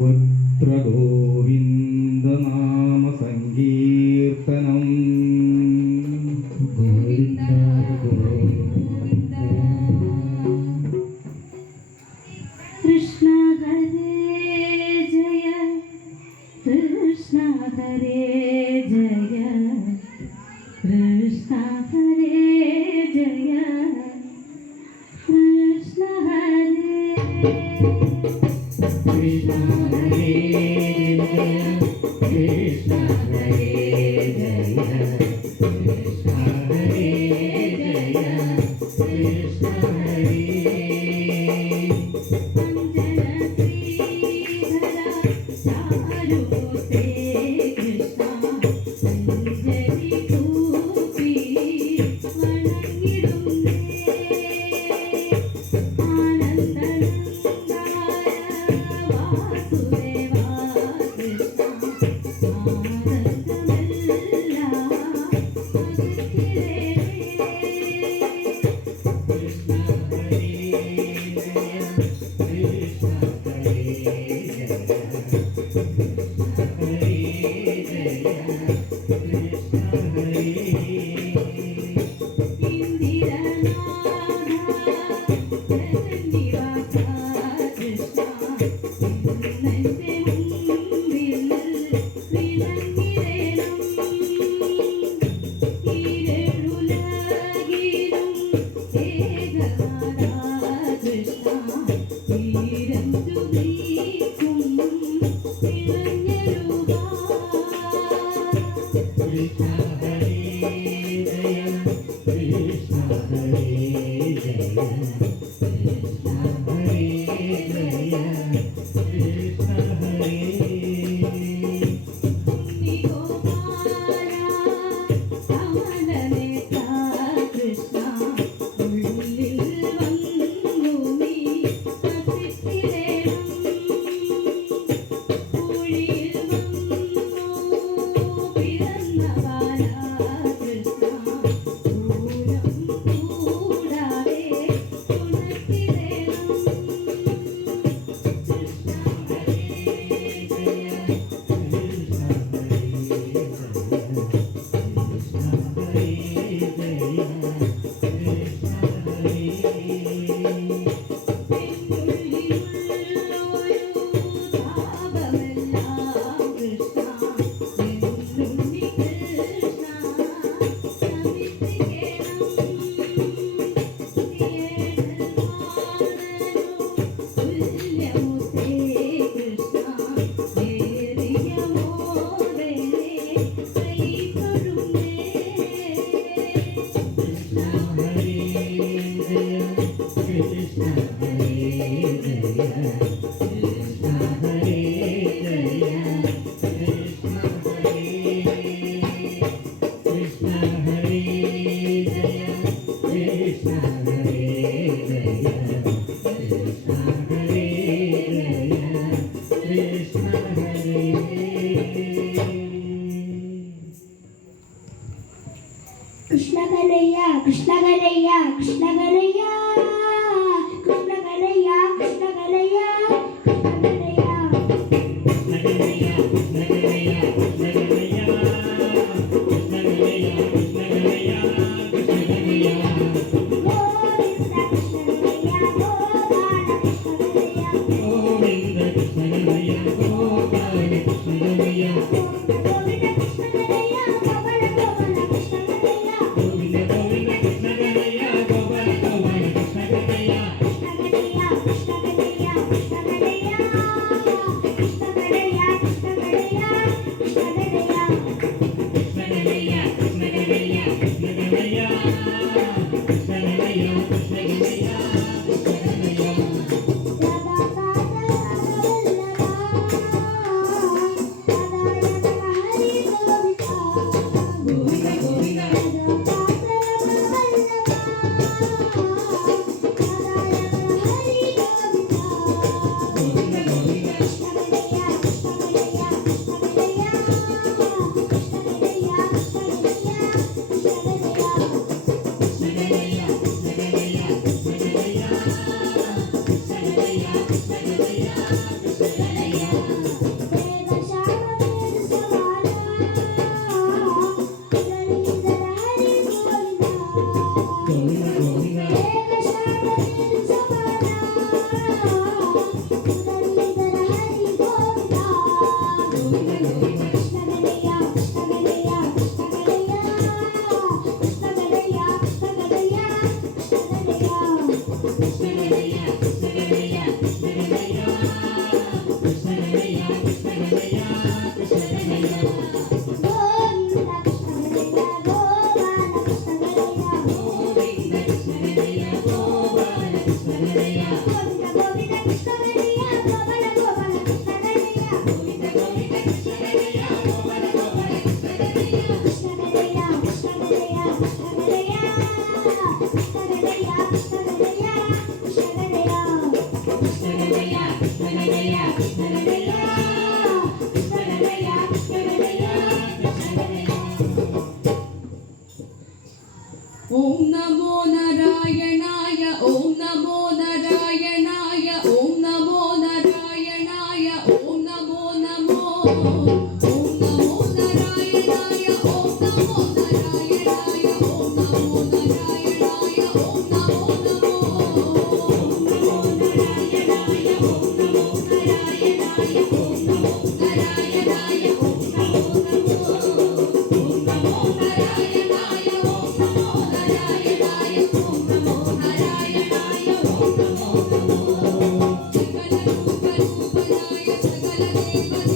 പുത്ര ഗോവിന്ദനാമ സങ്കീർത്തനം. കൃഷ്ണ ഹരേ ജയ കൃഷ്ണ ഹരേ ജയ കൃഷ്ണ ഹരേ ജയ കൃഷ്ണ ഹരേ കൃഷ്ണ ഹരേ ജയ കൃഷ്ണ ഹരേ ജയ കൃഷ്ണ ഹരേ ജയ കൃഷ്ണ ഹരേ Krishna Ganaya, Krishna Ganaya, Krishna Ganaya, Krishna Ganaya, Krishna Ganaya, Krishna Ganaya, Krishna Ganaya, Krishna Ganaya, Krishna Ganaya, Krishna Ganaya, Krishna Ganaya, Krishna Ganaya, Govinda Krishna Ganaya, Gopala Krishna Ganaya, Govinda Krishna Ganaya, Gopala Krishna Ganaya, Govinda Krishna Ganaya, Gopala Krishna Ganaya. ఓం నమో నారాయణాయ ఓం నమో నారాయణాయ ఓం నమో నారాయణాయ ఓం నమో నమో ఓం నమో నారాయణాయ ఓం నమో నారాయణాయ ఓం నమో నారాయణాయ ఓం నమో నమో ఓం నమో నారాయణాయ ఓం నమో నారాయణాయ ఓం నమో నారాయణాయ ఓం నమో నమో ఓం నమో నారాయణాయ ఓం నమో నారాయణాయ ఓం నమో నారాయణాయ ఓం నమో నమో సకల రూప రూపనాయ సకల దేవ